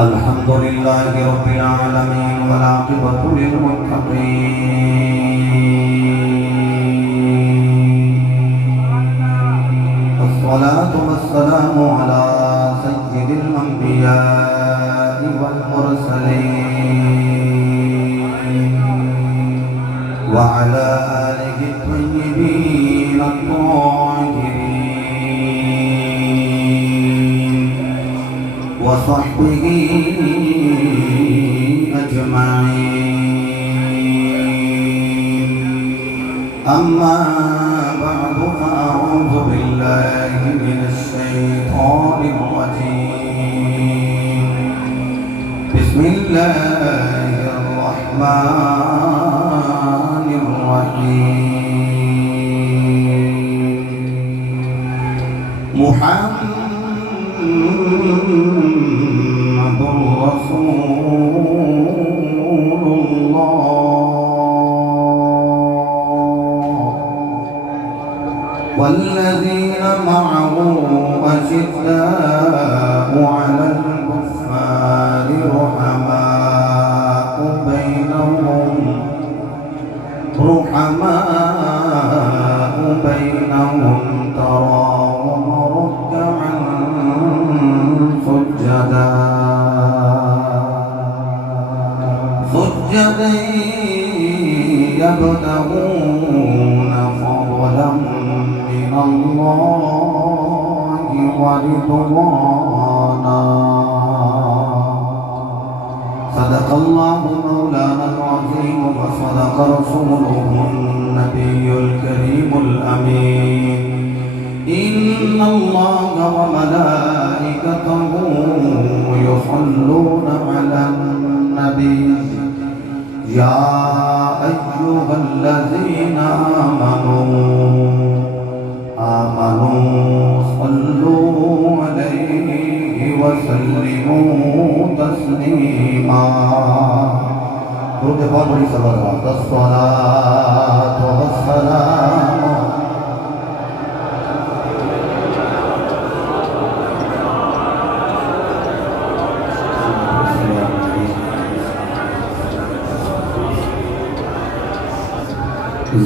الحمد لله رب العالمين والعاقبة للمتقين الصلاة والسلام على سيد الأنبياء والمرسلين وعلى آله الطيبين الطاهرين وصحبه أجمعين أما بعد فأعوذ بالله من الشيطان الرجيم بسم الله الرحمن الرحيم محمد رسول الله والذين معه أشداء على الكفار رحماء بينهم تراهم ركعا سجدا يبتغون فضلا من الله ورضوانا صدق الله مولانا العظيم وصدق رسوله النبي الكريم الأمين إن الله وملائكته يصلون على النبي يا أيها الذين آمنوا صلوا عليه وسلموا تسليما درود بہت بڑی صلوات الصلاة والسلام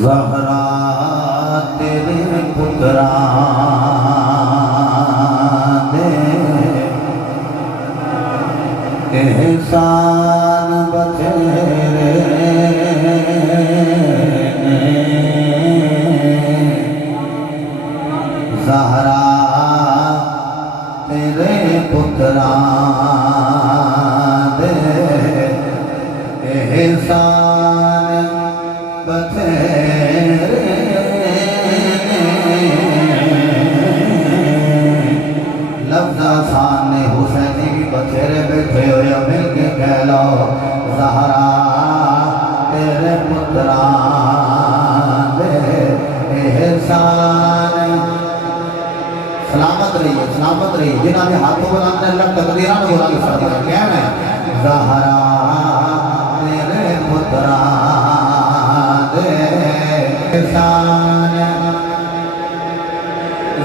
زہرا تیرے پتران دے احسان بتیرے زہرا تیرے پتران دے احسان بتیرے لفظ آسان نے حسینی بھی بتیرے بیٹھے ہو یا مل کے کہہ لو زہرا تیرے پتران دے احسان سلامت رہیے جنہاں نے ہاتھوں بلانے اللہ تقدیران بولا کے ساتھ کہنا ہے زہرا تیرے پتران دے احسان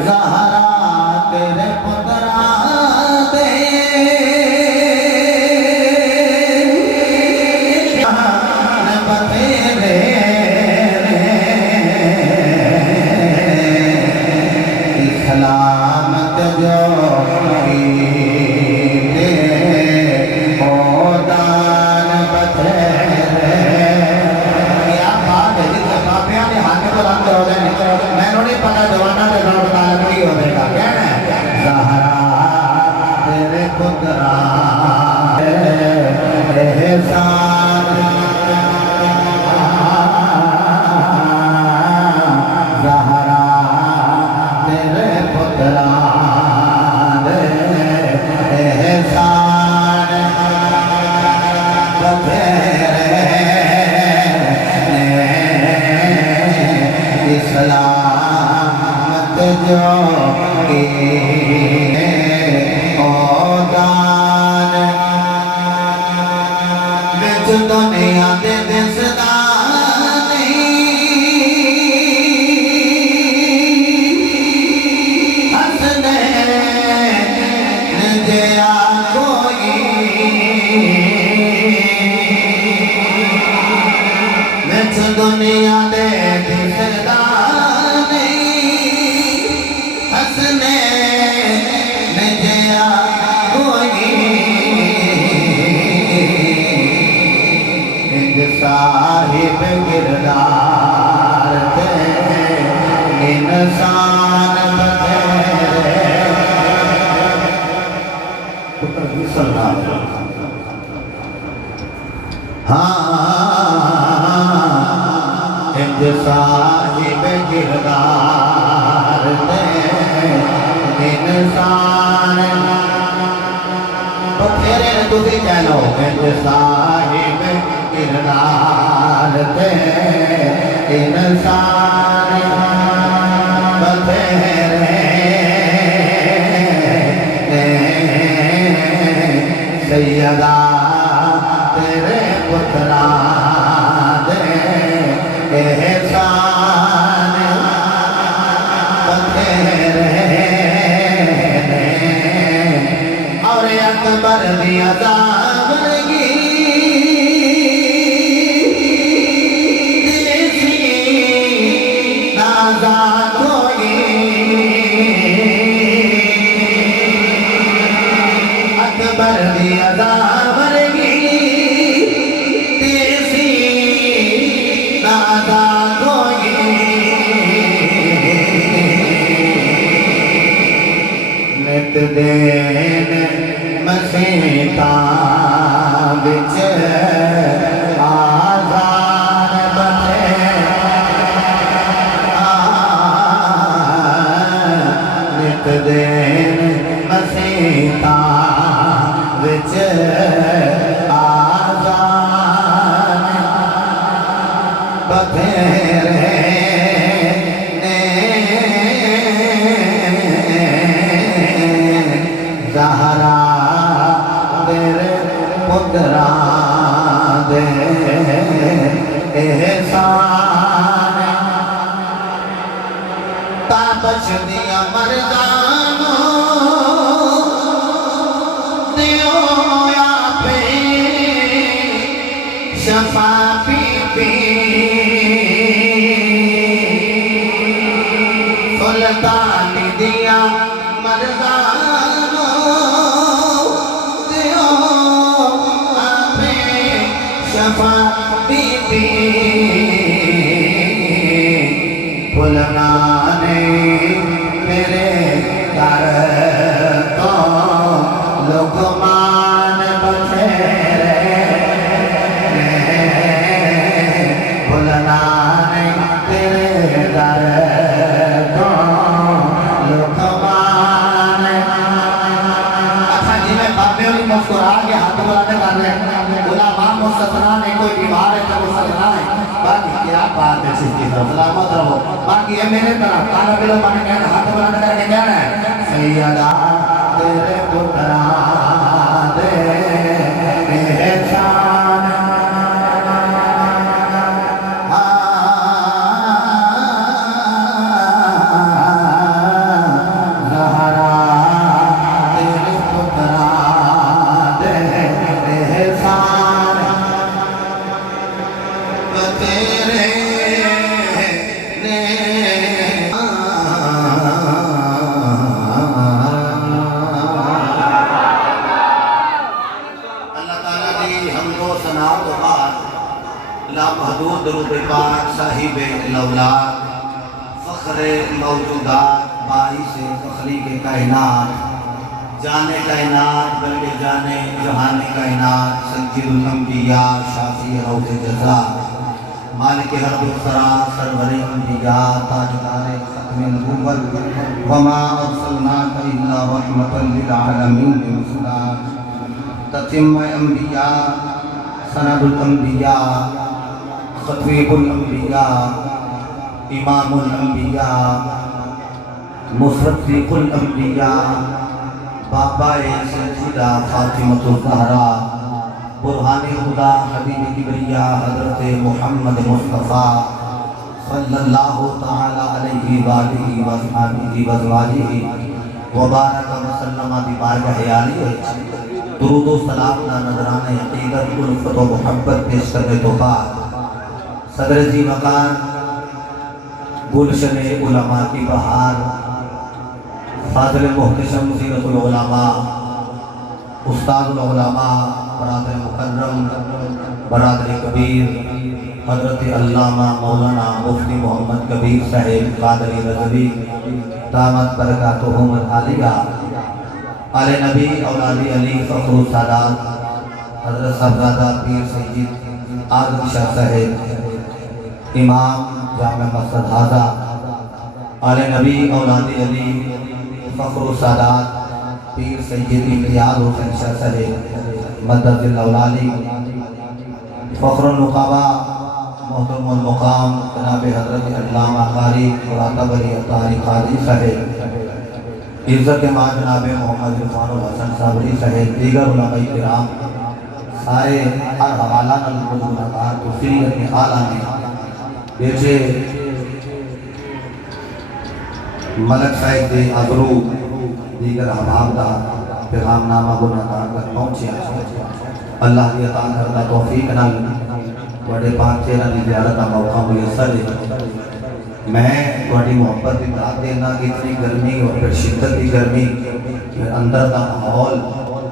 زہرا تیرے پتران دے احسان بتیرے سلامت جو سلامت جو دنیا دے دسدانی حسنے دنیا دے دسدانی ہسنے نجیا کوئی انج صاحب کردار تے انسان بتھیرے پتر کی صلاح انج صاحب کردار تے انسان بتھیرے تسی کہہ لو انج صاحب کردار تے انسان بتھیرے سیدہ تیرے پتران دے احسان بتھیرے اور اکبر دی عذاب لگی دیسی نازاد ہوئی اکبر دی عذاب لگی دیسی نازاد ہوئی نت دین مسیحاں وچ آزان بتھے نت دین مسیحاں وچ آزان بتھیرے زہرا تیرے پتران دے احسان تا بچ دیا مردانوں دیو یا پہ شفا پی پی سلطان دیا مردانوں دیو آپ شفا بی بی بھولنا نہیں میرے در تو لقمان بتھیرے بھولنا نہیں تیرے در تو لقمان اچھا جی میں بابے ہوئی مسکرا کے ہاتھ بلاتے کر رہے ہیں علماء مستثنا نے کوئی بیمار ہے جب مستثنا ہے باقی کیا بات ہے سستی طرف سلامت رہو باقی ہے میرے طرف کارا بلو پانے کہنا ہاتھ بلاتے کر کے کہنا ہے سیدہ تیرے پتران دے احسان زہرا تیرے پتران دے احسان بتھیرے لامحدود درود پاک صاحب الاولاد فخر موجودات باعث تخلیق کائنات جانے کائنات بلکہ جانے جہان کائنات سید الانبیاء شافی روض جزا مالک حرب الثرا سرور انبیاء تاجدار ختم نبوت وما ارسلناک الا رحمتا للعالمین تتم انبیاء سند الانبیاء خطیب الانبیاء امام الانبیاء مصدق الانبیاء بابا سیدہ فاطمۃ الزہرا برہان خدا حبیب کبریا حضرت محمد مصطفیٰ صلی اللہ تعالی علیہ وآلہ وآلہ وآلہ وبارک وسلم دی بارگاہ عالی درود و سلام نہ نظرانہ عقیدت الفت و محبت پیش کرنے تو بعد صدر جی مکان گلشن علماء کی بہار فاضل محتشم زینت العلماء استاد العلماء برادر مکرم برادر کبیر حضرت علامہ مولانا مفتی محمد کبیر صاحب قادری رضوی دامت برکاتہم العالیہ آل نبی اولاد علی فخر السادات حضرت صاحبزادہ پیر سید آدم شاہ صاحب امام جامع مسجد حاضہ آل نبی اولاد علی فخر السادات پیر سید امتیاز حسین شاہ صاحب مدد الاولالی فخر النقابہ محترم المقام جناب حضرت علامہ قاری مراتب علی اطہاری قاضی صاحب عزت ماں جناب محمد عرفان الحسن صابری صاحب دیگر علماء کرام سارے ہر حوالہ نلمدنکار تفسیریت اعلیٰ میں بیچے ملک صاحب دے ابرو دیگر احباب دا پیغام نامہ گناہگار تک پہنچیا اللہ کی عطا کردہ توفیق نال بڑے پاک چہرہ دی زیارت کا موقع میسر ہے میں بڑی محبت کی داد دینا کہ اتنی گرمی اور پھر شدت کی گرمی پھر اندر دا ماحول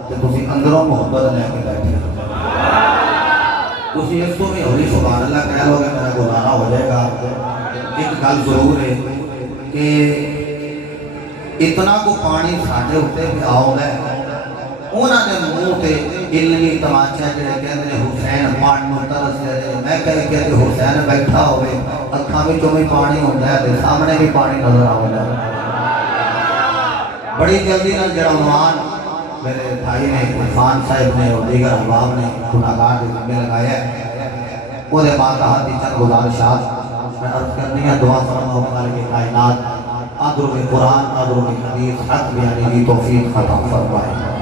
کہ تسی اندروں محبت لے کے بیٹھے تسی اس کو بھی ہولی سبحان اللہ کہہ لو کہ میرا گزارا ہو جائے گا ایک گل ضرور ہے کہ اتنا کو پانی ساڑھے ہوتے بھی آؤ ہے انہاں نے منہ تے علمی تماچہ جڑے کہندے حسین پانی نوں ترس دے میں کہے کہ حسین بیٹھا ہوئے اکھاں وچوں بھی پانی ہوندا ہے تے سامنے بھی پانی نظر آوندا ہے بڑی جلدی نال جڑا عنوان میرے بھائی نے عرفان صاحب نے اور دیگر احباب نے گناہگار دے ذمہ لگایا ہے وہ دے بعد ہاتھ چند گزارشات میں عرض کرنی ہے دعا فرماؤ خالق کائنات آدھرو قرآن آدھرو حدیث حق بیانی کی توفیق عطا فرمائے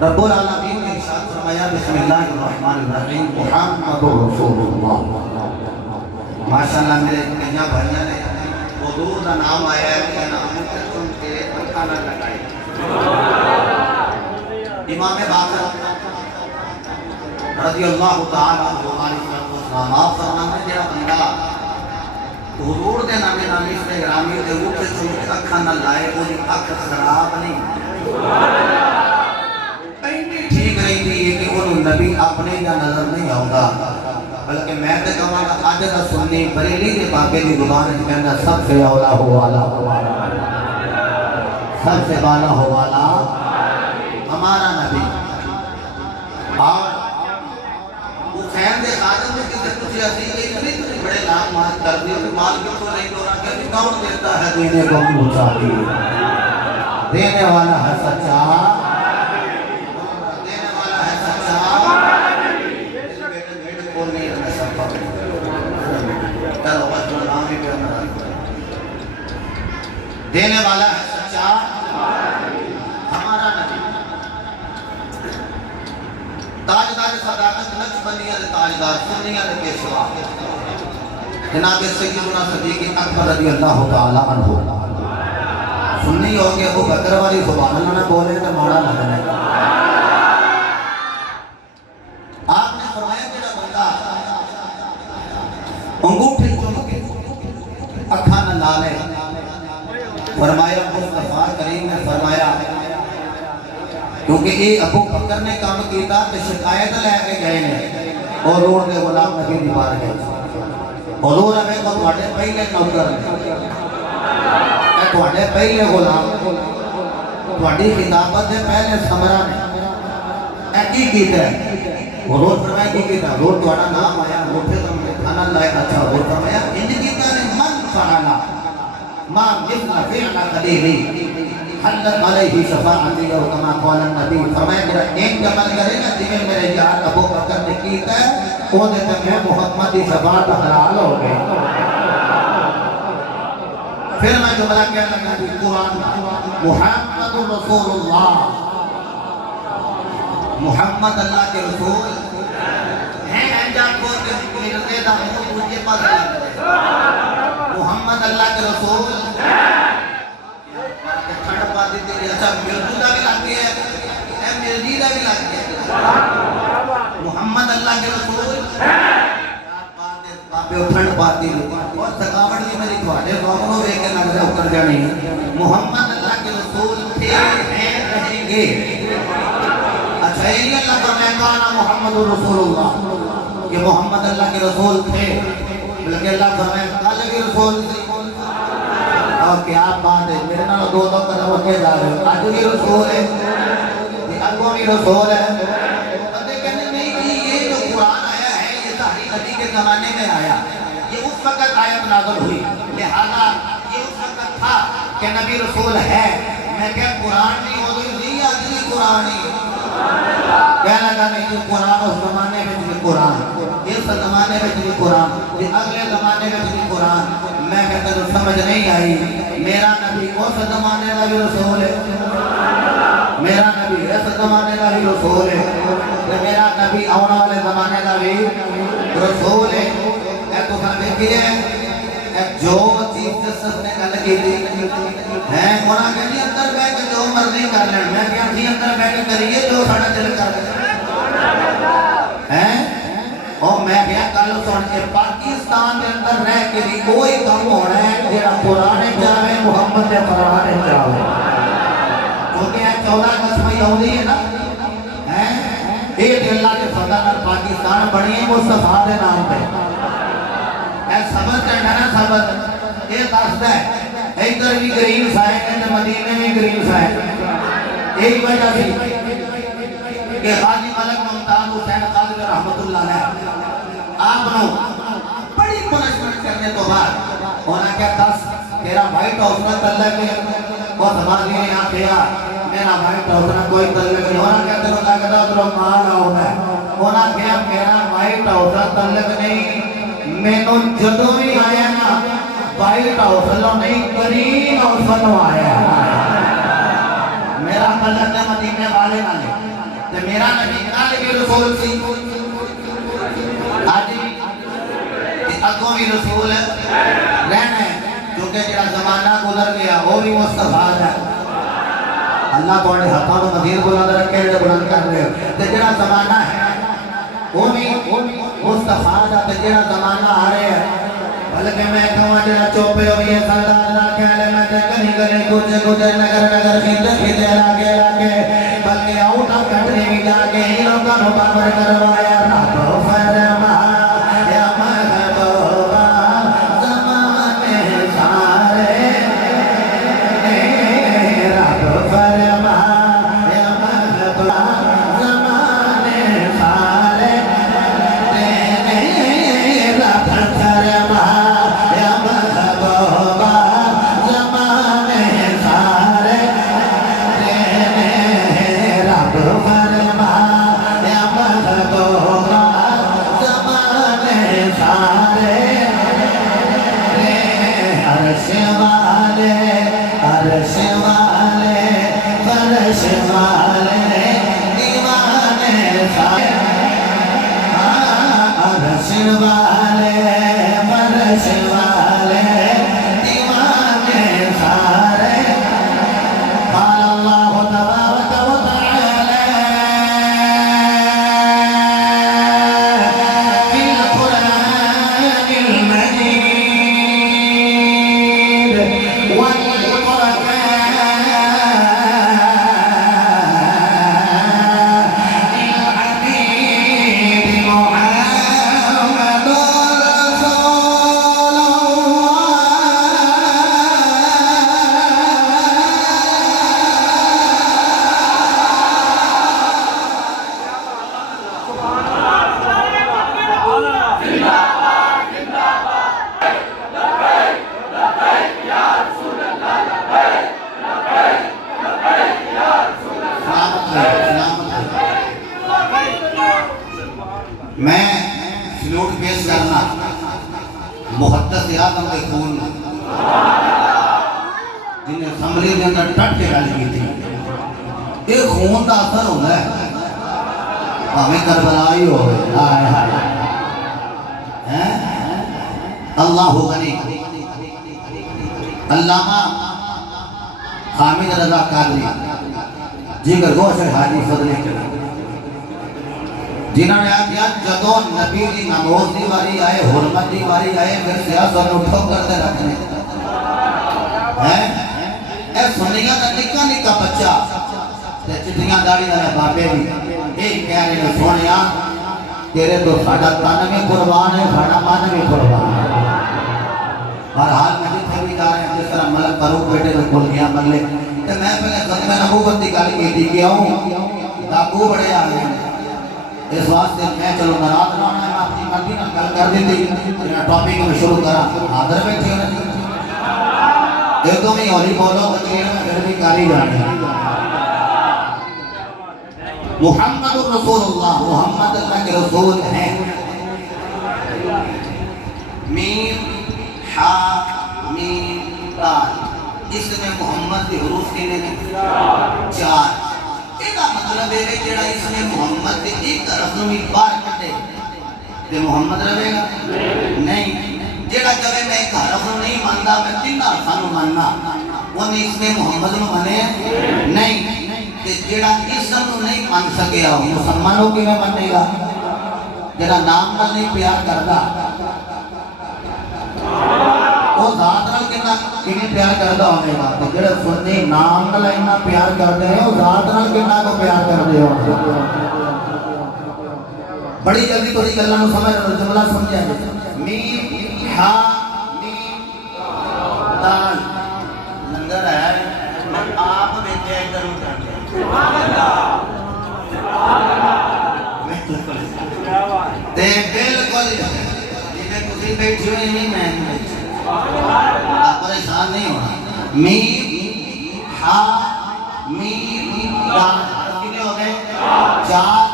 رب العالمین نے ارشاد فرمایا بسم اللہ الرحمن الرحیم محمد رسول اللہ ماشاءاللہ میرے کنیا بھائیاں نے حضور کا نام آیا ہے کہ نام سے سن کے اکھا نہ لگائی امام باقر رضی اللہ تعالیٰ عنہ آپ فرمانے جڑا بندہ حضور دے نامے نامی سے گرامی دے اوپر سن کے اکھا نہ لائے وہ اکھ خراب نہیں ٹھیک رہی تھی یہ کہ انہوں نبی اپنے یا نظر نہیں آؤگا بلکہ میں تے کہوں گا آج دا سنی بریلی کے پاکے دی زبان ہے کہنا سب سے اولا ہو والا سب سے بالا ہو والا ہمارا نبی اور حسین دے خادم میں کسی کچھ ایسی کہ اتنی بڑے لاکھ مال کر دیئے کہ مال کیوں تو نہیں دورا کہ کون دیتا ہے دینے کو پوچھا دینے والا ہے سچا دینے والا ہے سچا ہمارا نبی تاجدار صداقت نقشبندیاں دے تاجدار سنیاں دے پیشوا جناب سیدنا صدیق اکبر رضی اللہ تعالی عنہ سنی ہو گئے وہ بکر والی زبان اللہ نہ بولے تو ماڑا لگنے آپ نے فرمایا کہ بندہ انگوٹھی چمکے اکھا نہ لالے فرمایا مصطفیٰ کریم نے فرمایا کیونکہ یہ ابو بکر نے کام کیتا تو شکایت لے کے گئے نے اور روڑ دے غلام نبی دی بار گئے حضور ہمیں کو تھوڑے پہلے نوکر اے تھوڑے پہلے غلام تھوڑی خطابت دے پہلے سمرہ نے اے کی کیتا ہے حضور فرمایا کی کیتا حضور تھوڑا نام آیا مٹھے تم نے کھانا لائے اچھا حضور فرمایا ان کیتا نے من فعلا ما مثل فعل قدیری حلت علیہ شفاعتی اور کما قول النبی فرمایا میرا ایک عمل کرے گا جنہیں میرے یار ابو بکر نے کیتا ہے وہ دیتا میں محمدی شفاعت حلال ہو گئے پھر میں جملہ کہنے لگا کہ قرآن محمد رسول اللہ محمد اللہ کے رسول ہیں جان کو کہ مرزے دا ہوں مجھے پاس محمد اللہ کے رسول چھڑ پا دیتے ہیں اچھا مرزو دا بھی لگ گیا ہے مرزی دا بھی لگ گیا محمد اللہ کے رسول پہ ٹھنڈ پاتی اور تھکاوٹ بھی میری تھوڑے رومنوں وے کے نظر اتر جانی محمد اللہ کے رسول تھے ہیں رہیں گے اچھا یہ اللہ کا میں کہنا محمد رسول اللہ کہ محمد اللہ کے رسول تھے بلکہ اللہ فرمائے کالے کے رسول تھے اور کیا بات ہے میرے نال دو قدم اٹھے جا رہے ہو آج بھی رسول ہے اگوں بھی رسول ہے بندے کہنے نہیں کہ یہ جو قرآن آیا ہے یہ تحریک نبی کے زمانے میں آیا یہ اس وقت آیت نازل ہوئی لہذا یہ اس وقت تھا کہ نبی رسول ہے میں کہ قرآن نہیں ہو گئی نہیں آدھی قرآن نہیں کہنا کہ نہیں جو قرآن اس زمانے میں جنہیں قرآن اس زمانے میں جنہیں قرآن یہ اگلے زمانے میں جنہیں قرآن میں کہتا جو سمجھ نہیں آئی میرا نبی اس زمانے کا بھی رسول ہے میرا نبی اس زمانے کا بھی رسول ہے میرا نبی آنے والے زمانے کا بھی رسول ہے اے تو سمجھے کیے جو چیز جسد نے کہا لگی تھی قرآن کہ نہیں اندر بیٹھ جو مرضی کر لیں میں کیا نہیں اندر بیٹھ کریے جو ساڑھا دل کر لیں اور میں کیا کالو سن کے پاکستان کے اندر رہ کے بھی کوئی کم ہو رہا ہے جیڑا قرآن چاہے محمد نے فرمان چاہے کیونکہ یہ 14 قسمیں یہودی ہے نا ایک اللہ کے فضل اور پاکستان بڑی ہے مصطفیٰ دے نام پہ اے صبر کرنا نا صبر یہ دستا ہے ادھر بھی گریم سائے ہیں مدینے میں گریم سائے ایک وجہ تھی کہ غازی ملک ممتاز حسین قادری رحمت اللہ علیہ آپ نے بڑی پنشمنٹ کرنے تو بعد ہونا کیا دس تیرا وائٹ ہاؤس میں تعلق ہے وہ سماجی نے یہاں کیا میرا وائٹ ہاؤس میں کوئی تعلق نہیں ہونا کیا تیرا لگتا ہے تو مال آؤں ہے ہونا کیا میرا وائٹ ہاؤس میں تعلق نہیں میں تو جدوں بھی آیا نا وائٹ ہاؤس اللہ نہیں گرین ہاؤس میں آیا میرا تعلق ہے مدینے والے نالے تو میرا نبی کالے کے رسول سی آج اگوں بھی رسول رہنا ہے کیونکہ جڑا زمانہ گزر گیا وہ بھی مصطفیٰ ہے اللہ تو انہیں ہاتھوں کو مزید بلند رکھے جڑے بلند کر رہے تو جڑا زمانہ ہے وہ بھی مصطفیٰ ہے تو جڑا زمانہ آ رہے ہیں بلکہ میں کہوں جڑا چوپے ہوئی ہے سردار نہ کہلے میں تے کہیں گلے کچھ نگر نگر خیدے لاگے بلکہ آؤٹ آف کنٹری بھی جاگے ہی لوگوں نے پاور کروایا راتو فرما یا محبوبہ زمانے سارے راتو فرما یا محبوبہ زمانے سارے راتو فرما یا محبوبہ زمانے سارے راتو فرما یا محبوبہ زمانے سارے عرش والے عرش والے فرش والے دیوانے سارے عرش والے فرش والے دیوانے سارے قال اللہ تبارک و تعالی فی القرآن المجید والقرآن الحمید محمد رسول میں سلوٹ پیش کرنا محدث اعظم کے خون جنہیں اسمبلی کے اندر ٹٹ کے گالی کی تھی یہ خون کا اثر ہوتا ہے ہمیں کربلائی ہو ہائے ہائے اللہ غنی علامہ حامد رضا قادری جگر گوش حاجی فضل کریم جنہوں نے آخیا جدو نبی کی نماز کی واری آئے حرمت کی واری آئے پھر سیاست اٹھو کرتے رکھنے اے سنیاں کا نکا نکا بچہ چٹیاں داڑھی والے بابے بھی یہ کہہ رہے ہیں سونیا تیرے تو ساڈا تن بھی قربان ہے ساڈا من بھی قربان ہے بہرحال میں جتنے بھی جا رہے ہیں جس طرح ملک فاروق بیٹے تو کھل گیا مرلے تو میں پہلے ختم نبوت کی گل کی تھی کہ ڈاکو بڑے آ گئے اس واسطے میں چلو ناراض نہ ہونا ہے میں اپنی مرضی نہ گل کر دیتی ٹاپک میں شروع کرا حاضر بیٹھے ہونے ایک تو میں ہولی بولو تقریر میں پھر بھی کاری جانے محمد رسول اللہ محمد اللہ کے رسول ہیں میم حا میم دال اس میں محمد کے حروف کتنے ہیں 4 کا مطلب ہے کہ جڑا اس نے محمد کے ایک طرف نو بھی باہر کٹے تے محمد رہے گا نہیں جڑا کہے میں ایک حرف نو نہیں ماندا میں تین حرفاں نو ماننا وہ نہیں اس نے محمد نو مانے نہیں تے جڑا اس نو نہیں مان سکیا مسلمان ہو کیویں مانے گا جڑا نام نال نہیں پیار کردا وہ ذات نال کتنا پیار کرتا ہونے گا تو جڑے سنی نام نال اتنا پیار کرتے ہیں وہ ذات نال کتنا کو پیار کرتے ہو بڑی جلدی تھوڑی گلاں نوں سمجھ لو جملہ سمجھا جائے میم ہا میم دال لنگر ہے میں آپ بیٹھے ادھر اٹھ سبحان اللہ تے بالکل جے تسی بیٹھے ہوئے نہیں میں آپ پریشان نہیں ہونا میم ہا میم دال کتنے ہو گئے 4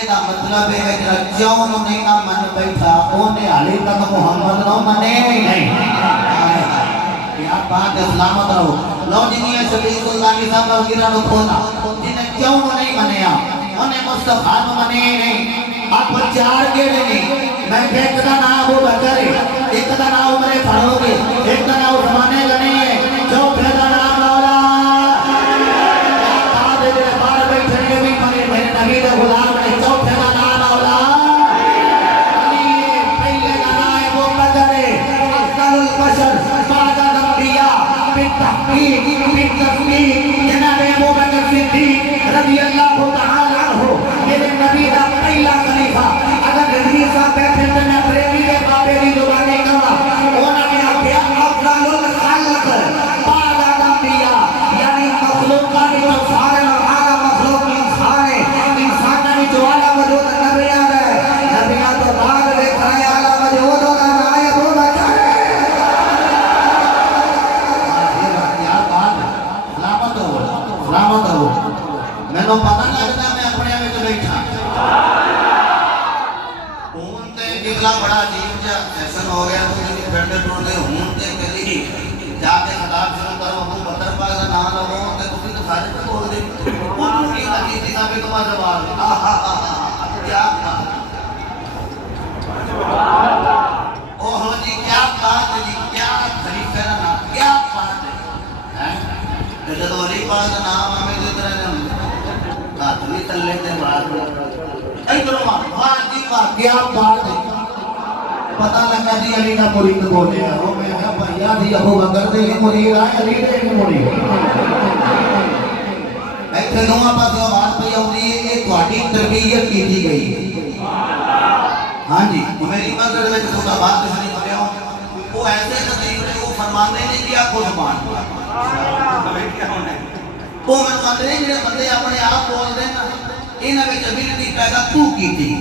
کا مطلب ہے کہ جو انہوں نے نہ من بیٹھا انہیں علی تک محمد نو منے نہیں یا بات اسلامت رہو لو جنہیں شبیق اللہ کی صاحب وغیرہ نو کھولا جنہیں کیوں نہیں منیا انہیں مصطفیٰ نو منے نہیں آپ 4 کے نہیں میں ایک کا نام ابو بکر ہے ایک کا نام عمر فاروق ہے ایک کا نام عثمان غنی ہے جو پہلا نام مولا بعد دے بار بیٹھے بھی میرے نبی دا غلام ہے جو پہلا نام مولا علی پہلے کا نام ابو بکر ہے افضل البشر بعد الانبیاء بالتحقیق بالتصدیق جناب ابو بکر صدیق رضی اللہ تعالی عنہ میرے نبی دا پہلا خلیفہ اگر نبی صاحب بیٹھے تو میں پریمی کے بابے کی زبانی کہا انہوں نے آگیا افضل الخلق بعد الانبیاء یعنی مخلوقات جو سارے اعلیٰ مخلوق انسان نے جو اعلیٰ وجود نبیات ہے نبیات تو بعد دیکھ رہے اعلیٰ وجود اور نائے ابو بکر سلامت ہو میں تو پتہ لگتا میں اپنے میں تو بیٹھا کتنا بڑا عجیب جا سیشن ہو گیا تو جنہیں پھرنے ٹوڑنے ہوں تے کلی جا کے خطاب شروع کرو ابو بکر پاک کا نام لگو تے تسی تو سارے پہ بول دے انہوں کی عجیب تھی صاحب تمہا جواب کیا اوہ جی کیا بات ہے جی کیا خلیفہ کا نام کیا بات ہے تے جدو علی پاک کا نام ہمیں دے طرح جب کاتلی تلے تے بات ای کرو ماں جی کیا بات ہے پتہ لگا جی علی کا مرید بولے ہیں وہ میں کہا بھائیا جی ابو بکر دے کے مرید آئے علی دے کے مرید ایتھے نواں پاسے آواز پہ آؤندی ہے یہ تہاڈی تربیت کیتی گئی ہاں جی میری مسجد میں چھوٹا بات نہیں کریا وہ ایسے خطیب نے وہ فرماندے نہیں کیا خود مان وہ فرماندے نہیں جڑے بندے اپنے آپ بول دے نا انہاں وچ ابیلٹی پیدا تو کیتی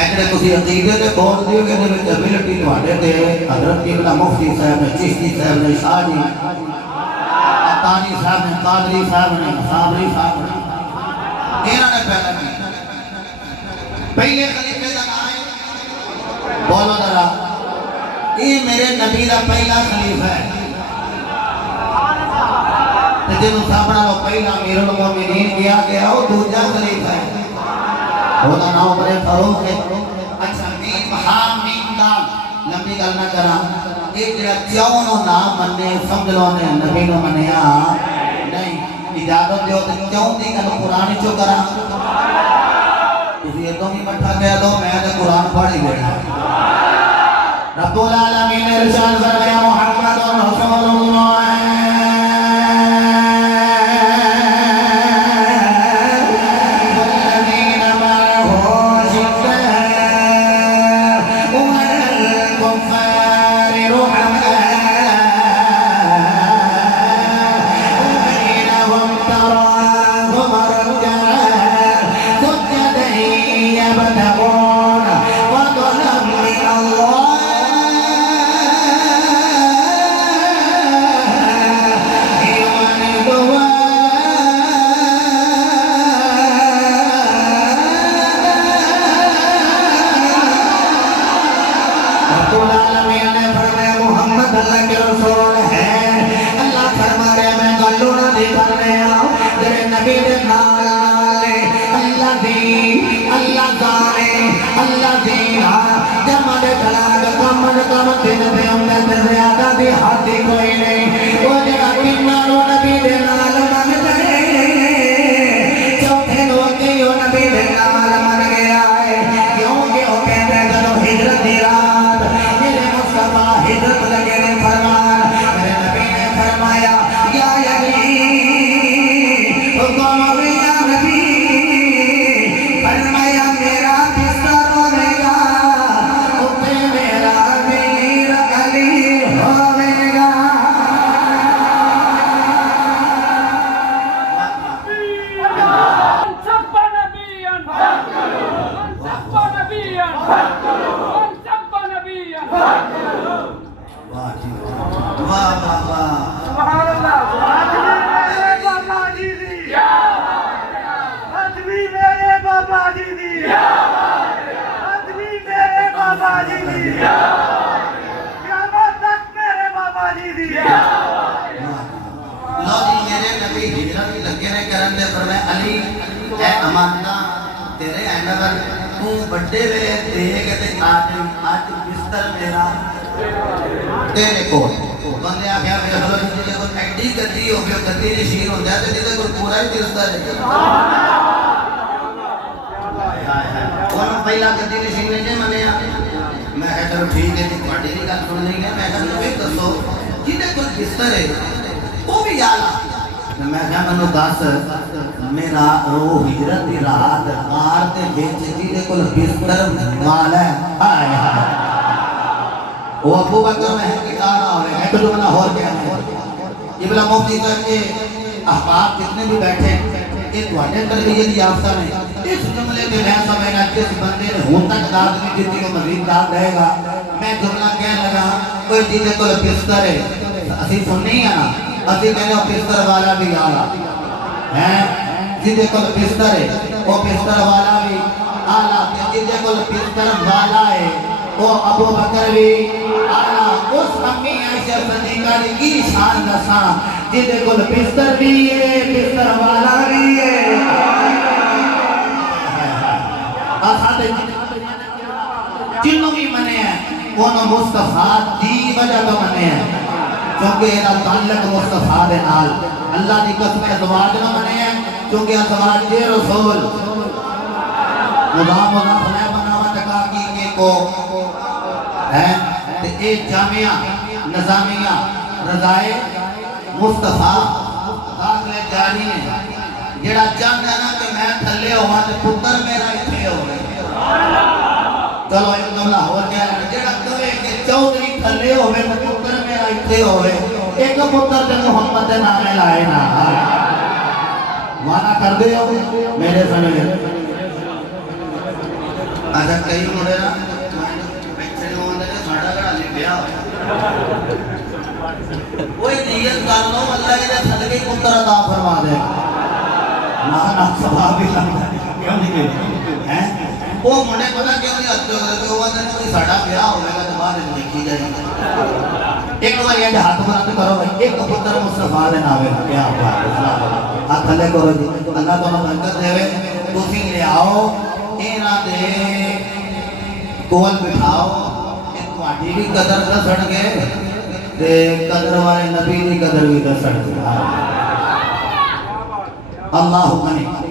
ایکڑے تسی عقیدے تے بول دیو کہ دے وچ ابیلٹی تواڈے تے حضرت قبلہ مفتی صاحب نے چشتی صاحب نے شاہ جی عطانی صاحب نے قادری صاحب نے صابری صاحب نے انہاں نے پیدا کی پہلے خلیفہ دا نام ہے بولو ذرا یہ میرے نبی دا پہلا خلیفہ ہے تے جنوں سامنا لو پہلا امیر المومنین کیا گیا وہ دوسرا خلیفہ ہے وہ دا نام عمر فاروق ہے اچھا میم ہا میم دال لمبی گل نہ کرا ایک جڑا کیوں نو نام مننے سمجھ لو نے نبی نو منیا نہیں اجازت دیو تے کیوں دی گل قرآن چوں کرا تسی یہ تو نہیں مٹھا کہہ دو میں نے قرآن پڑھ ہی لینا رب العالمین نے ارشاد فرمایا محمد رسول اللہ والذین معه شداء على الكفار رحماء بينهم تراهم ركعا سجدا يبتغون فضلا من الله اللہ کے رسول ہے اللہ فرما رہے میں گلو نہ دی کرنے آؤ تیرے نبی دے نال نالے اللہ دی اللہ دانے اللہ دینا جمع دے کلاگ کمن کم دن دے امدے تے زیادہ دی حدی کوئی نہیں وہ جگہ کنارو نبی دے نال من گئے چوتھے لوگ جو نبی دے نال من گیا ہے کیوں کہ وہ کہتے ہیں جدو ہجرت دی رات میرے مصطفیٰ ہجرت لگے نے فرمان میرے نبی نے فرمایا یا نبی حکم یا نبی فرمایا میرا بستر ہوے گا اوپر میرا میر علی ہوے گا تیرے اینڈر تو بڑے وے دیکھ تے آج بستر میرا تیرے کو بندے آگیا میرے حضور جی کو ایڈی گدی ہو گیا گدی نشین ہو جائے تو جیسے کوئی پورا ہی بستر ہے انہوں پہلا گدی نشین نے جے منے میں کہا چلو ٹھیک ہے تھوڑی نہیں گل سن نہیں ہے میں کہا چلو ایک دسو جنہیں کوئی بستر ہے وہ بھی یالا میں کہا منو دس میرا روح ہجرت دی رات غار تے وچ جیدے کول بستر مال ہے ہائے ہائے وہ ابو بکر میں کی کارا ہوئے ہے تو جملہ ہو گیا ہے ابلا مفتی کر کے احباب جتنے بھی بیٹھے ایک واٹے تربیت یافتہ میں اس جملے میں میں سمجھنا جس بندے نے ہون تک داد نہیں جتنی کو مزید داد رہے گا میں جملہ کہنے لگا کوئی جیدے کول بستر ہے اسی سن نہیں آنا اسی کہنے وہ بستر والا بھی آلا ہے جیدے کول بستر ہے وہ بستر والا بھی آلا جیدے کول بستر والا ہے وہ ابو بکر بھی آلا اس امی عائشہ صدیقہ نے کی شان دساں جیدے کول بستر بھی ہے بستر والا بھی ہے آسادے جنہوں بھی منے ہیں انہوں مصطفیٰ دی وجہ تو منے ہیں چونکہ یہ تعلق مصطفیٰ دے نال اللہ دی قسم ازواج نہ منے ہیں چونکہ ازواج دے رسول نظام اللہ خلائے بناوہ تکاکی کے کو ہے ایک جامعہ نظامیہ رضائے مصطفیٰ داخل جاری نے جڑا چاہتا ہے نا کہ میں تھلے ہوا تو پتر میرا اتھے ہوئے چلو ایک جملہ ہو گیا جڑا کہے کہ چودری تھلے ہوئے تو پتر میرا اتھے ہوئے ایک پتر جن محمد نامے لائے نا مانا کر دے ہو میرے سمجھے اچھا کئی مڑے نا بیٹھے لوگوں نے ساڑھا گڑا لی بیا وہی نیت کر لو اللہ کے صدقے پتر عطا فرما دے نا ثواب ہی لگتا ہے کیوں نہیں کہ وہ مڑے پتا کیوں نہیں ہاتھ ہوگا کہ وہ نے کوئی ساڑھا بیا ہوگا تو بعد میں دیکھی جائے ایک بار یہ ہاتھ بلند کرو ایک پتر مصطفیٰ دے ناوے کیا بات ہے ہاتھ تھلے کرو جی اللہ تعالیٰ برکت دے وے تسی لے آؤ اینا دے کول بٹھاؤ ایک تواڈی بھی قدر دسن گے تے قدر والے نبی دی قدر بھی دسن گے اللہ حکم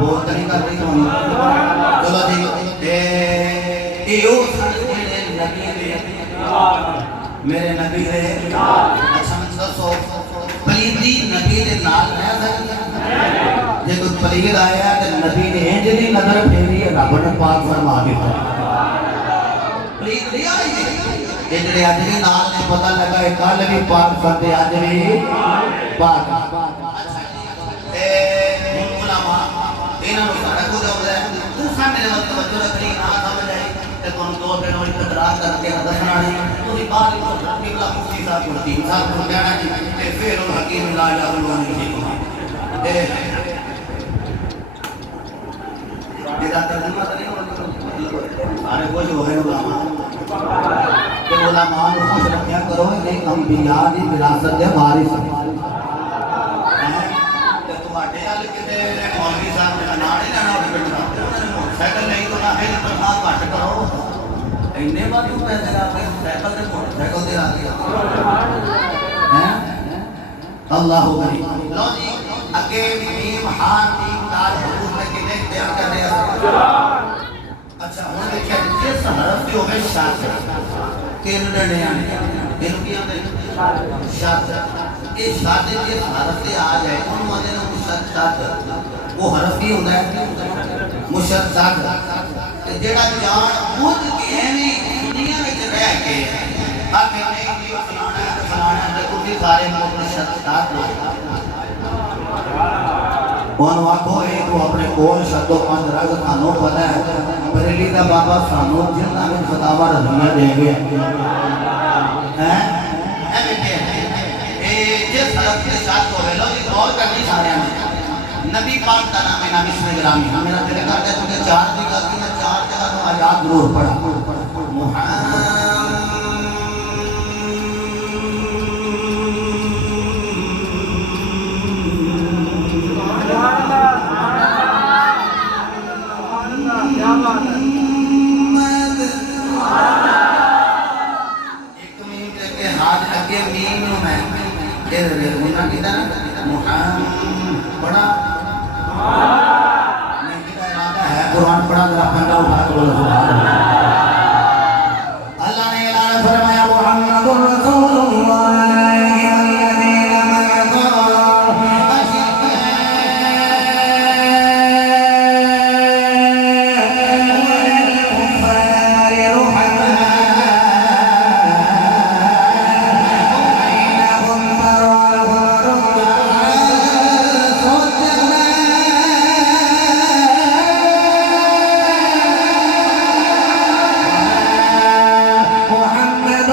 بہت نہیں کر رہی ہوں چلو جی ایو میرے نبی دے میرے نبی دے اچھا مجھے دسو پلیدی نبی دے نال رہ سکتی جے کوئی پلید آیا تو نبی نے انجلی نظر پھیری ہے رب نے پاک فرما دیتا پلید نہیں آئی یہ جڑے اج بھی نال نے پتہ لگا ہے کل بھی پاک کرتے اج بھی پاک علماء انہاں نوں سارا کچھ آਉਂਦਾ ہے تو میرے وقت توجہ رکھنی نہ سمجھ آئی تے تانوں دو دن ہوئی تکرار کر کے دسنا نہیں تسی بعد وچ قبلہ مفتی صاحب کو تین صاحب کو کہنا جی تے پھر الحکیم لا یعلم نہیں میرا ترجمہ نہیں سارے کچھ ہوئے علماء کہ علماء کو خوش رکھیا کرو یہ انبیاء دی وراثت دے وارث ہیں تے تواڈے ال کتے مولوی صاحب نے نام نہیں لینا ہوے بٹھا سائیکل نہیں تو نہ ہے تنخواہ گھٹ کرو اینے وادو پیسے لا کے سائیکل تے موٹر سائیکل تے آ گیا ہیں اللہ غنی لو جی اگے میم ہاں تین دال حروف میں کنے اختیار کر رہے ہیں اچھا ہن دیکھیں جس حرف تے ہوے شاد تین ڈڑے آنے اینو کی آندے شاد یہ شاد جس حرف تے آ جائے انہوں آندے نا مشدد وہ حرف ہی ہوندا ہے مشدد جڑا جان بوجھ کے ایویں دنیا وچ رہ کے اگے نہیں کہ فلانا تے کچھ سارے مشدد انہوں آکھو ایک وہ اپنے کول شد و پنج رگ تھانوں پتہ ہے بریلی دا بابا سانوں جنہ میں فتاوا رضیہ دیں گے جس حرف کے ساتھ ہوئے لو جی غور کرنی سارے ہمیں نبی پاک کا نام ہے نام اسم گرامی میرا دل کرتا ہے کیونکہ چار دی غلطی میں چار جگہ تو آیات ضرور پڑھا قرآن پڑھا ذرا پنڈا اٹھا کے بولو سبحان اللہ اللہ نے اعلان فرمایا محمد رسول اللہ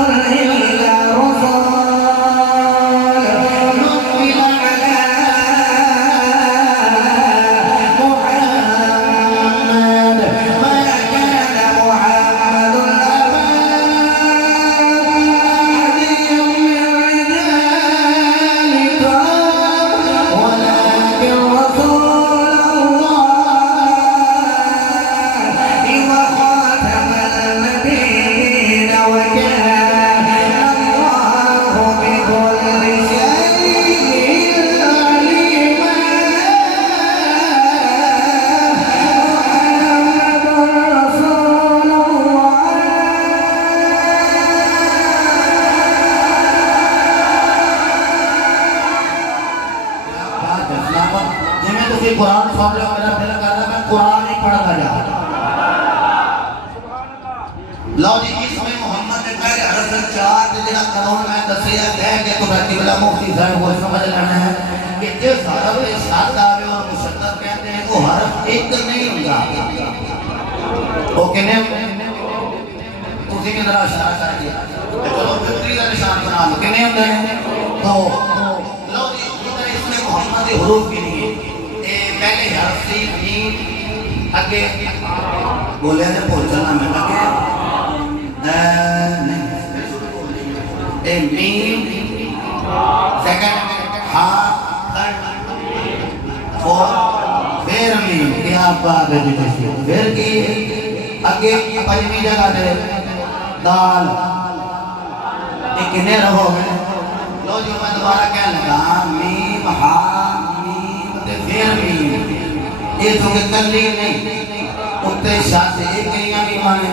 الذین معه قرآن سن لو میرا دل کر رہا میں قرآن ہی پڑھتا جا لو جی اسم محمد نے پہلے حرف چار دے جڑا قانون میں دسیا کہہ کے تو بیٹھی والا مفتی صاحب کو سمجھ لینا ہے کہ جس حرف شاد آوے اور مشدد کہتے ہیں وہ حرف ایک نہیں ہوگا وہ کہنے اسی میں ذرا اشارہ کر دیا چلو فطری کا نشان بنا لو کہنے ہوتے ہیں تو لو جی اسم محمد حروف کے لیے پہلے حرف سی میم اگے بولے نے پہنچنا میں اگے میم سیکنڈ ہا تھرڈ فور پھر میم کیا بات ہے پھر کی اگے پنجویں جگہ دے دال یہ کنے رہو گے لو جو میں دوبارہ کہنے لگا میم ہا پھر میم یہ تو کہ کلی نہیں اتے شاتے کئیاں بھی مانے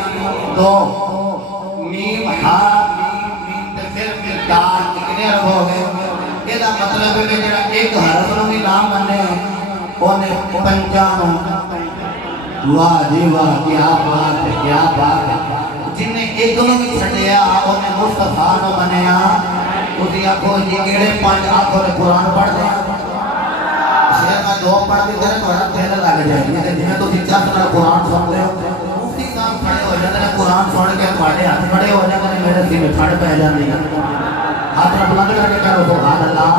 دو میم ہاں میم تے پھر دال کتنے عرب ہو گئے یہ دا مطلب ہے کہ جڑا ایک حرف نو بھی نام مانے انہیں پنجانوں واہ جی واہ کیا بات ہے کیا بات ہے جن نے ایک دونوں بھی چھڑیا انہیں مصطفیٰ نو منیا اسی آنکھو جی کیڑے پانچ آنکھوں نے قرآن پڑھ دیا شہر میں دو پڑھ دی کرے تو ہر پہلے لگ جائے جنہیں تو چچا سنا قرآن سن لے مفتی صاحب کھڑے ہو جاتے ہیں قرآن سن کے پڑھے ہاتھ کھڑے ہو جاتے ہیں میرے سی میں پھڑ پہ جاتی ہے ہاتھ میں بلند کر کے کرو سبحان اللہ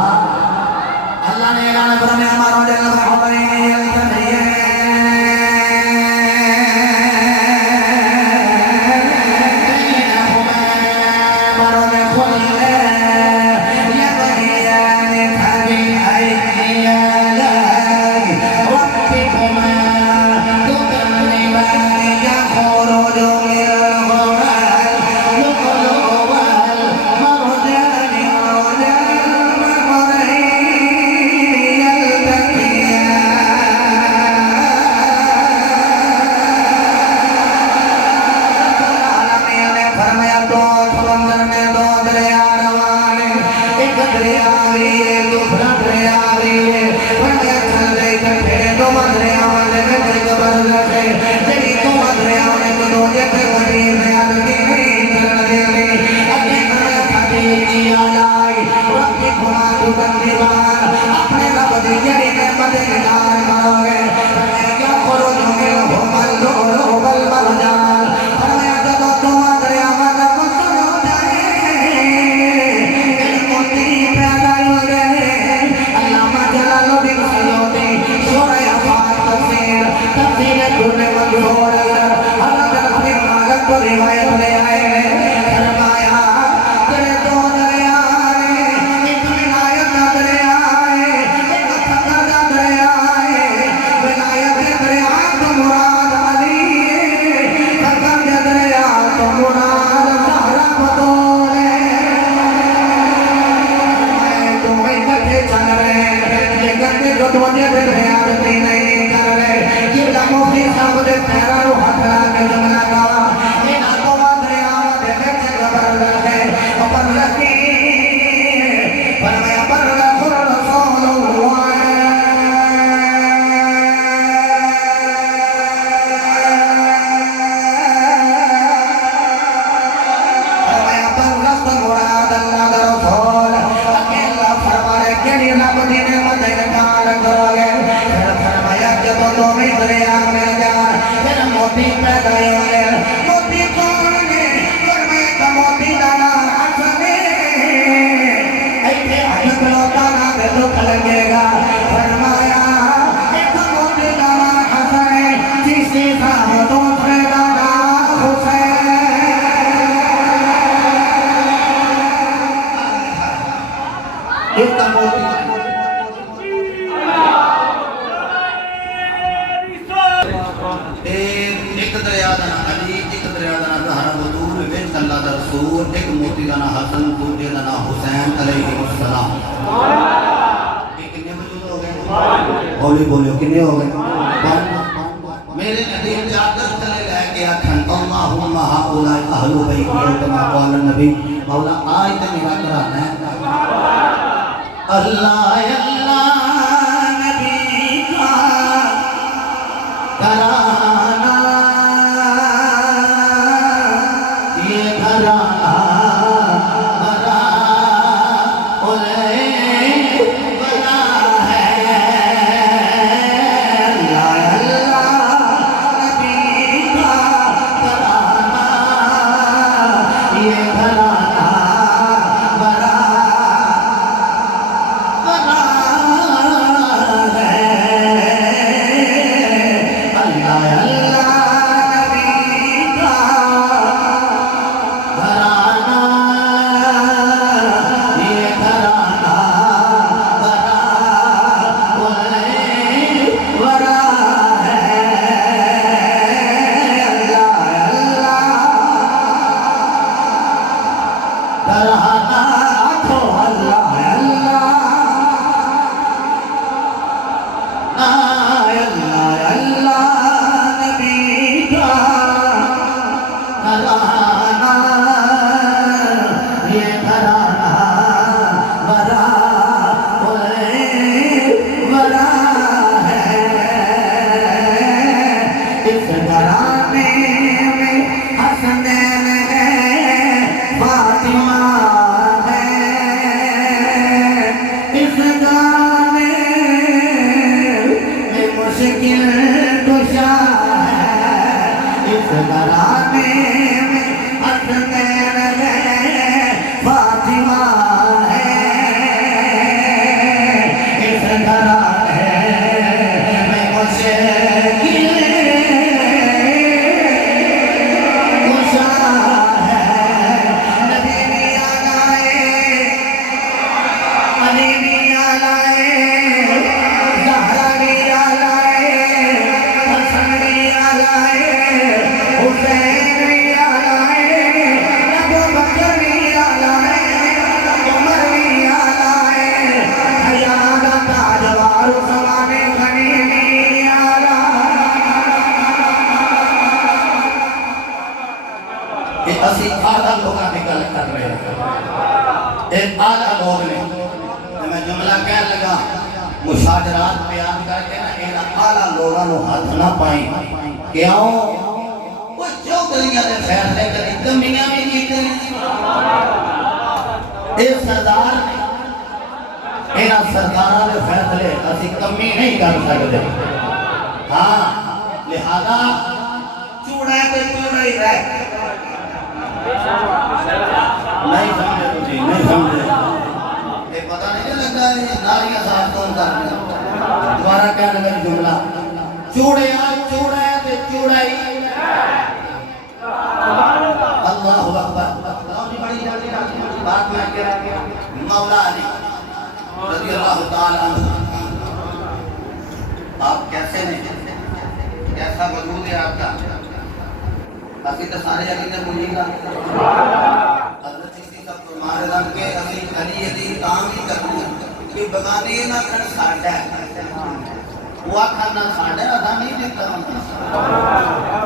اللہ نے اعلان فرمایا ہمارا جل وعلا ایک موتی کا نام حسن دوسرے کا نام حسین علیہ السلام یہ کتنے وجود ہو گئے بولی بولیو کتنے ہو گئے میرے نبی چادر چلے لے کے آکھن اللہم ہؤلاء اہل بیت کما قال النبی مولا آیت میرا کرانا ہے اللہ اللہ نبی کا کرانا یہ کرانا کشا ہے اس گھرانے میں حسنین ہے فاطمہ ہے اس گھرانے میں مشکل کشا ہے نبی بھی آلائے علی بھی آلائے زہرا بھی آلائے حسن بھی آلائے حسین بھی آلائے ابو بکر بھی آلائے عمر بھی آلائے حیات تاجوار زمانے غنی بھی آلائے یہ اسی آدھا لوگاں کی گل کر رہے ہیں ایک آدھا لوگ نے میں جملہ کہہ لگا مشاجرات بیان کر کے نا اینا آلہ لوگاں نو ہاتھ نہ پائیں کیوں وہ جو گلیاں دے فیصلے کری کمیاں بھی کیتے اے سردار نے اینا سردارہ دے فیصلے اسی کمی نہیں کر سکتے ہاں لہذا چوڑا تے چوڑا ہی رہ نہیں سمجھے تجھے نہیں سمجھے یہ پتہ نہیں لگا ہے ناریاں صاحب کون کر رہے ہیں دوبارہ کیا لگا جملہ چوڑیا چوڑیا تے چوڑائی اللہ اکبر بات میں کیا مولا علی رضی اللہ تعالی عنہ آپ کیسے نہیں کیسا وجود ہے آپ کا اسی تو سارے علی نے بولی گا حضرت چیزی سب فرمائے رنگ کے اسی علی علی کام ہی کرنے کہ بگانے نہ کھڑ ساڑھا ہے وہ کھانا ساڑھا ہے ادھا نہیں دیکھتا ہوں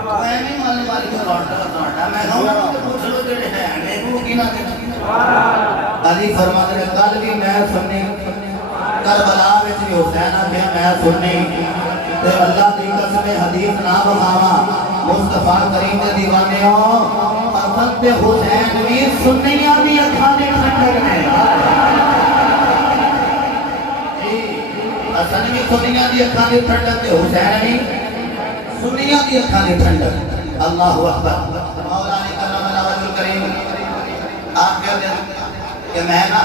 وہ نہیں مالی مالی کو لوٹا ساڑھا میں ہوں تو پوچھ لو جڑے ہیں میں وہ کی نہ دیکھتا علی فرماتے ہیں کل بھی میں سننے کربلا وچ بھی حسین آ میں سننے تے اللہ دی قسم حدیث نہ بخاوا مصطفیٰ کریم دے دیوانے ہو حسن تے حسین بھی سنیاں دی اکھاں دے ٹھنڈک نے حسن بھی سنیاں دی اکھاں دے ٹھنڈک تے حسین بھی سنیاں دی اکھاں دے ٹھنڈک اللہ اکبر مولا علی کرم اللہ وجہ کریم آپ کہتے ہیں کہ میں نا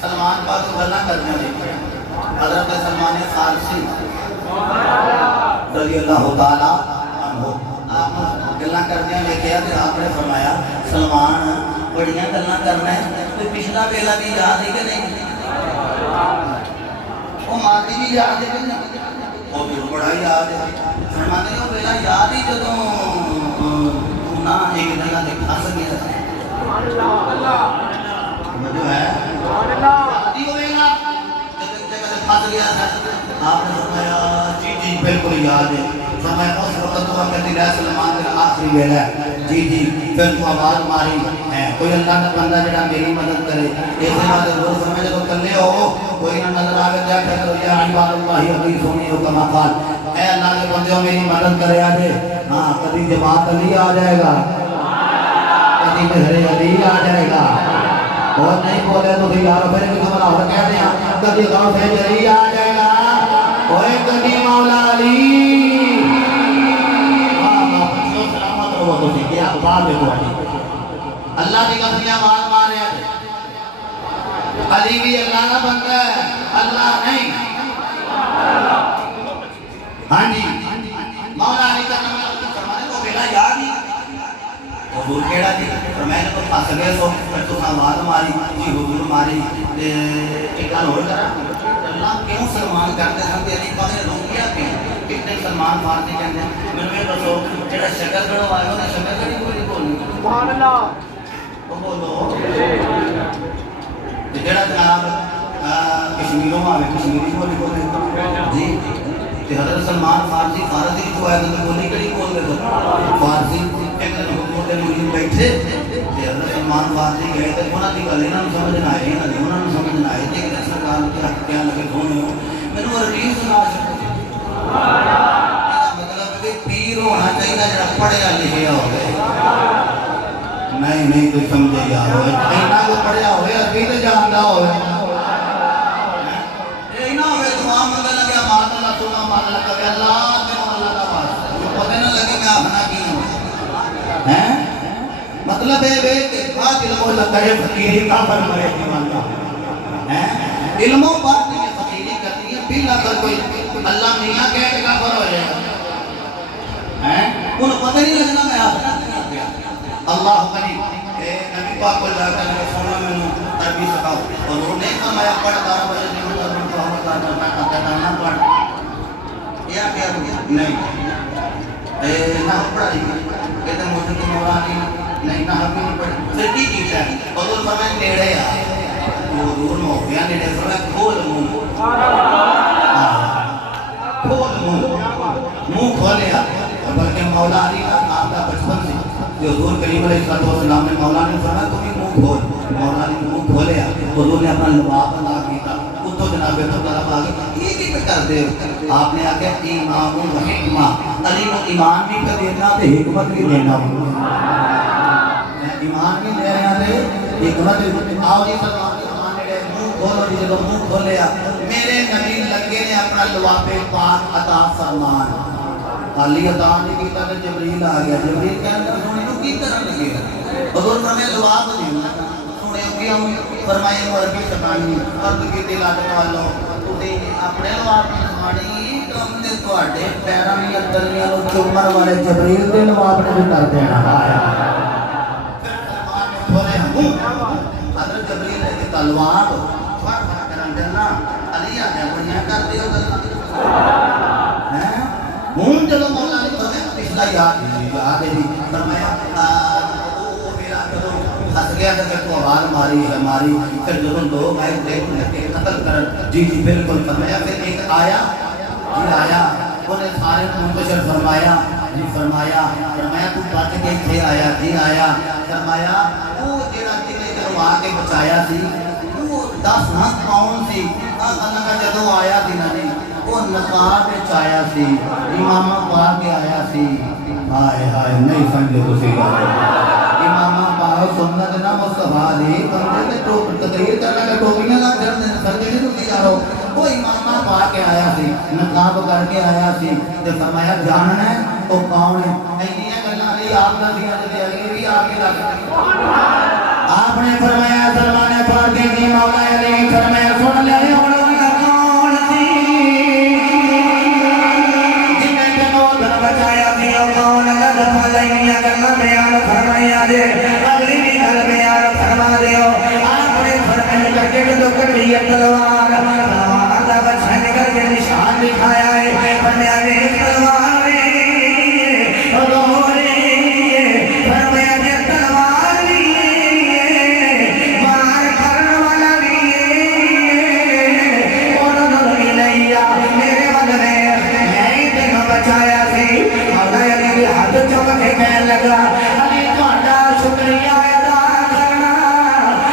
سلمان پاک کو گلہ کرنے لگے حضرت سلمان فارسی رضی اللہ تعالیٰ عنہ آپ گلہ کرنے لگے کہ آپ نے فرمایا سلمان بڑیاں گلہ کرنا ہے تو پچھلا بیلا بھی یاد ہے کہ نہیں وہ ماضی بھی یاد ہے کہ نہیں وہ بھی بڑا یاد ہے فرمانے کا بیلا یاد ہی جدوں نہ ایک جگہ دے کھا سکے جو ہے شادی ہوئے گا جب جگہ سے پھنس گیا تھا آپ نے فرمایا جی جی بالکل یاد ہے فرمایا اس وقت تو کہتی رہا سلمان کا آخری ویلا ہے جی جی پھر تو آواز ماری ہے کوئی اللہ کا بندہ جڑا میری مدد کرے ایسے بات ضرور فرمائے جب کلے ہو کوئی نہ نظر آگے جا کے کرو یا عباد اللہ حدیث ہونی ہو کما قال اے اللہ کے بندے میری مدد کرے آجے ہاں کبھی جماعت علی آ جائے گا کبھی مہر علی آ جائے گا اور نہیں بولے تو بھی یار پھر بھی تمہارا اور کہتے ہیں کبھی غوث جری آ جائے گا کوئی کبھی مولا علی سلامت رہو تو سی کیا بات ہے اللہ کی قسمیاں بات مارے ہیں علی بھی اللہ کا بندہ ہے اللہ نہیں ہاں جی مولا علی کا نام فرمانے کو بیلا یاد ہی حضور کیڑا جی اور میں نے تو پھنس گئے سو پھر تو آواز ماری جی حضور ماری ایک گل ہو کرا اللہ کیوں سلمان کرتے ہیں کہ علی پاک نے روکیا کیوں کتنے سلمان فارسی کہتے ہیں میں نے تو جڑا شکل بڑا آیا انہیں شکل کری کوئی بولنی سبحان اللہ وہ بولو جڑا جناب کشمیروں آوے کشمیری بولی بولے جی حضرت سلمان فارسی فارسی جو ہے تو بولی کڑی بول رہے فارسی ایک دن حکومت مجید بیٹھے حضرت سلمان فارسی گئے تو انہوں نے گل انہوں سمجھنا ہے انہوں نے سمجھنا ہے کہ سرکار کیا لگے دھونے ہو میں نے عربی سنا سکتے مطلب کہ پیر ہونا چاہیے جڑا پڑھیا لکھیا ہو گئے نہیں کوئی سمجھے یار ہوئے اینا کو پڑھیا ہوئے عربی تو جانتا ہوئے اینا ہوئے دعا مانگا لگیا مات اللہ سنا مان لگا اللہ مطلب ہے کہ بات علم اللہ کرے فقیری کافر مرے دیوانہ علم و بات نہیں فقیری کرتی ہے بلا کر کوئی اللہ میاں کہہ کے کافر ہو جائے گا انہوں پتہ نہیں لگنا میں آپ اللہ کریم نبی پاک کو جا کر سونا میں عربی سکھاؤ اور انہوں نے فرمایا پڑھ دارا بجے نہیں ہوتا پڑھ یا کیا نہیں نہ پڑھا کہتے ہیں مجھے تو مورانی نہیں نہ ہم نہیں پڑھی پھر کی چیز ہے حضور فرمائے نیڑے آ وہ دور میں ہو گیا نیڑے فرمائے کھول منہ کھولے آ بلکہ مولا علی کا آپ کا بچپن سے جو حضور کریم علیہ السلام نے مولا نے فرمایا تمہیں منہ کھول مولا نے منہ کھولے آ حضور نے اپنا لباس ادا کیا اتو جناب طرف آگے یہ کی کر دے آپ نے آگے ایمان و حکمہ علی کو ایمان بھی کر دینا تے حکمت بھی دینا ایمان بھی دے رہا تے حکمت بھی آؤ جی سلمان منہ کھولو جی جب منہ کھولے آ میرے نبی لگے نے اپنا لباس پاک عطا فرمان علی عطا نہیں کیتا تے جبریل آ گیا جبریل کہنے سونے کو کی کرن لگے حضور فرمائے لباس دینا سونے کیا فرمائے عربی زبانی عرض کی تلاوت والو تسی اپنے لباس سمانی تم نے تواڈے پیراں دی اندریاں نو چومن والے جبریل دے لباس نے بھی کر دینا پھر فرمان نے کھولے منہ حضرت جبریل نے تلوار فر کرن دینا علی آ گیا بڑھیا کر دیو ہوں چلو مولا نے فرمایا پچھلا یاد ہے جی فرمایا وہ میرا ہس گیا کہ تو آواز ماری پھر جب لوگ آئے دیکھ لگے قتل کرن جی بالکل فرمایا پھر ایک آیا جی آیا انہیں سارے منتشر فرمایا جی فرمایا تو بچ کے تھے آیا جی آیا فرمایا وہ جیڑا جنہیں آ کے بچایا سی وہ 10 ہاتھ کون سی اللہ کا جدو آیا سی نا جی وہ نقاب میں آیا سی امامہ پاک کے آیا سی ہائے ہائے نہیں سمجھے تو سی امامہ پاک سنت نہ مصطفیٰ دی بندے تے تقریر کرنا کہ ٹوپیاں لا کر دیں سرکے نہیں رکی جا رہو وہ امامہ پاک کے آیا سی نقاب کر کے آیا سی تے فرمایا جاننا ہے وہ کون ہے ایسیاں گلاں علی آپ نہ دیا تے علی بھی آپ کے لگ آپ نے فرمایا سلمان فارسی کی مولا علی فرمایا سن لے اگلی بھی گھر میں آر فرما دیو آپ نے فرمائے لگے کہ دکھر لیا تلوار تلوار دا بچہ نکل کے نشان دکھایا ہے فرمایا نے تلوار فرمایا نے تلوار مار کرن والا انہوں نے لیا میرے بدلے میں ہی تک بچایا سی مولا علی بھی ہاتھ چوک کے کہنے لگا شکریہ ادا کرنا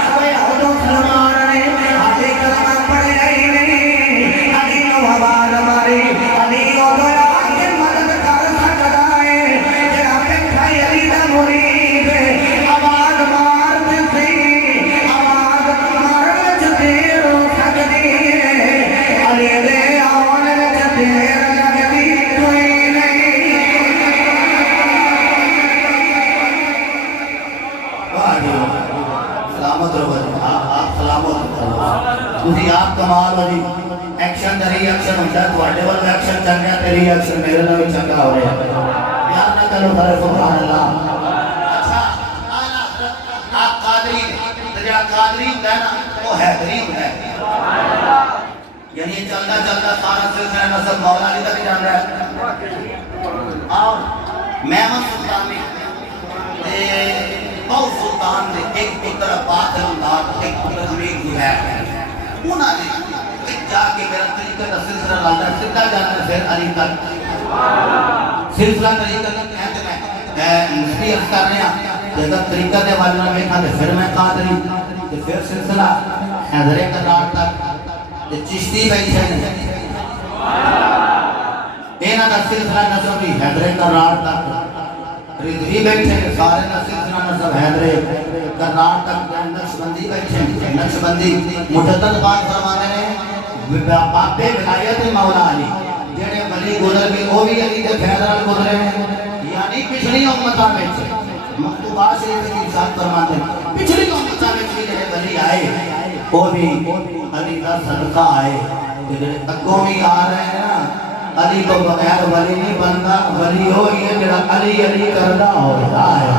کوئی عہدوں سلمان نے علی کلمہ پڑھے ہی نہیں علی نو آواز ماری علی عہدوں آگے مدد کر سکتا ہے جڑا بیٹھا علی دا مرید آواز مارتے تھی آواز مارنے دیر ہو سکتی ہے علی دے آنے دیر لگتی کوئی نہیں سلامت رہو آپ سلامت رہو تجھے آپ کمال ہو جی ایکشن دری ایکشن ہوتا ہے تواڈے ول ایکشن چل رہا تیری ایکشن میرے نال بھی چنگا ہو رہا ہے یار نہ کرو سارے سبحان اللہ اچھا اعلی حضرت آپ قادری دریا قادری ہوتا ہے نا وہ حیدری ہوتا ہے سبحان اللہ یعنی چلتا چلتا سارا سلسلہ نسب مولا علی تک جاتا ہے اور محمد سلطان نے بہت سلطان نے ایک پتر باطل اللہ ایک پتر امیر زہیر انہوں نے جا کے میرا طریقہ کا سلسلہ لاتا سدھا جانا پھر علی تک سلسلہ طریقہ کا کہتے میں مصری عرض کر رہے ہیں جگہ طریقہ دے والا میں کہا پھر میں قادری پھر سلسلہ حیدر کرار تک چشتی بیٹھ ہے اینا دا سلسلہ نصبی حیدر کرار تک رضوی بیٹھے سارے سلسلہ نصب حیدر کرار تک نقشبندی بیٹھے نقشبندی مجدد بات فرمانے نے باپے ولایت مولا علی جڑے ولی گزر کے وہ بھی علی کے فیض نال گزرے ہیں یعنی پچھلی امتاں وچ مکتوب بات شریف کی ذات فرماتے ہیں پچھلی امت میں جو ولی آئے وہ بھی علی کا صدقہ آئے جڑے اگوں بھی آ رہے ہیں نا علی تو بغیر ولی نہیں بنتا ولی ہو یہ جڑا علی علی کردا ہوتا ہے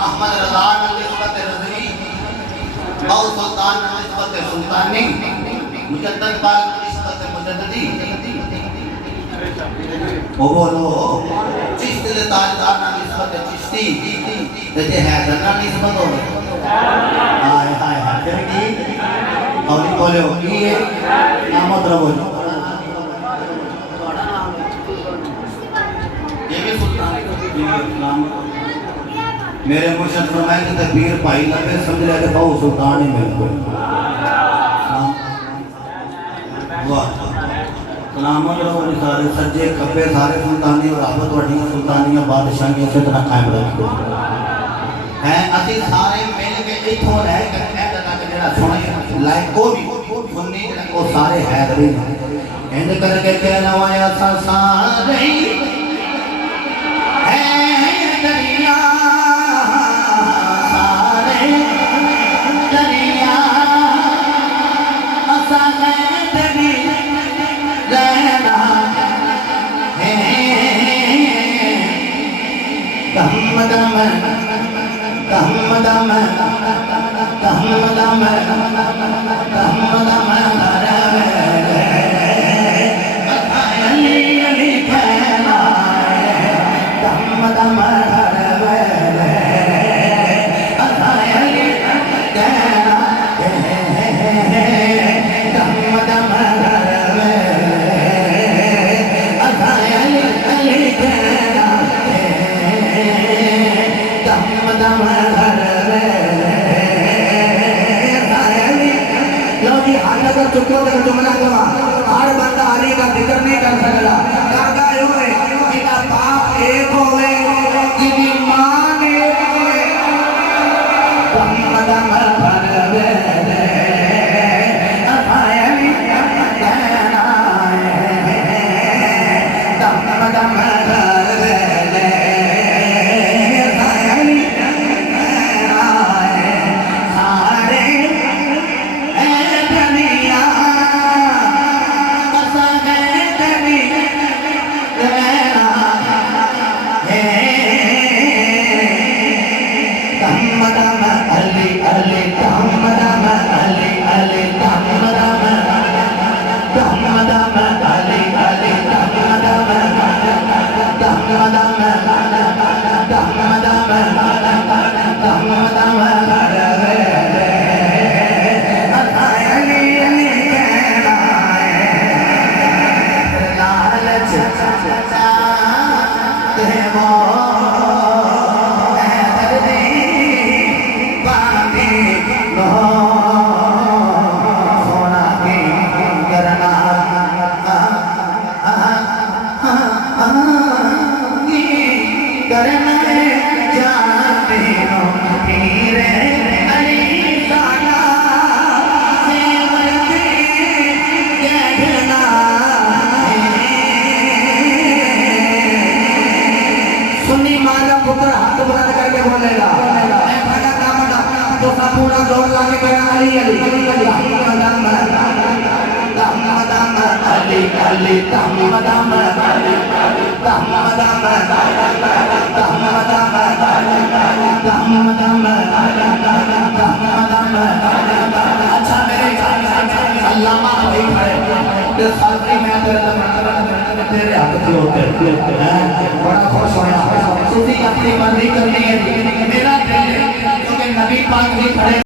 احمد رضا نسبت رضوی اور سلطان نسبت سلطانی مجدد پاک نسبت مجددی وہ بولو چشت تاجدار نسبت چشتی تجھے حیدر نسبت ہو آئے آئے آئے پھر کی اور نہیں بولے ہو کی ہے نامت رہو یہ بھی سلطان میرے مرشد فرمائے کہ تکبیر پائی لگے سمجھ لے کہ بہو سلطان ہی میرے کو سلامت رہو سارے سجے کھبے سارے سلطانی اور رحمت وڈیاں سلطانیاں بادشاہیاں سے اتنا قائم رکھو ہیں اسی سارے مل کے ایتھوں رہ کے ایڈا تک جڑا سنے لائق کو بھی سننی جڑا کو سارے حیدری ہند کر کے کہنا وایا سا سارے حیدریاں سارے دریا اسا حیدری رہنا ہے دم دم دم دم دم دم دم دم علی علی کہنا دم دم علی کہنا دم دم چکو تک جملہ کوا ہر بندہ علی کا ذکر نہیں کر سکتا کرتا ہے ہوئے جنہا باپ ایک ہوئے جنہی ماں ایک ہوئے محمد مرحبا بیدے علی کہنا ہے محمد مرحبا بیدے علی کہنا ہے سارے پورا زور لانے پہ علی علی علی علی اچھا میرے علامہ بھائی کھڑے ساتھی میں تیرے ہاتھ کی ہوتے بڑا خوش ہویا تھی اپنی مرضی کرنی ہے میرا دل ہے کیونکہ نبی پاک بھی کھڑے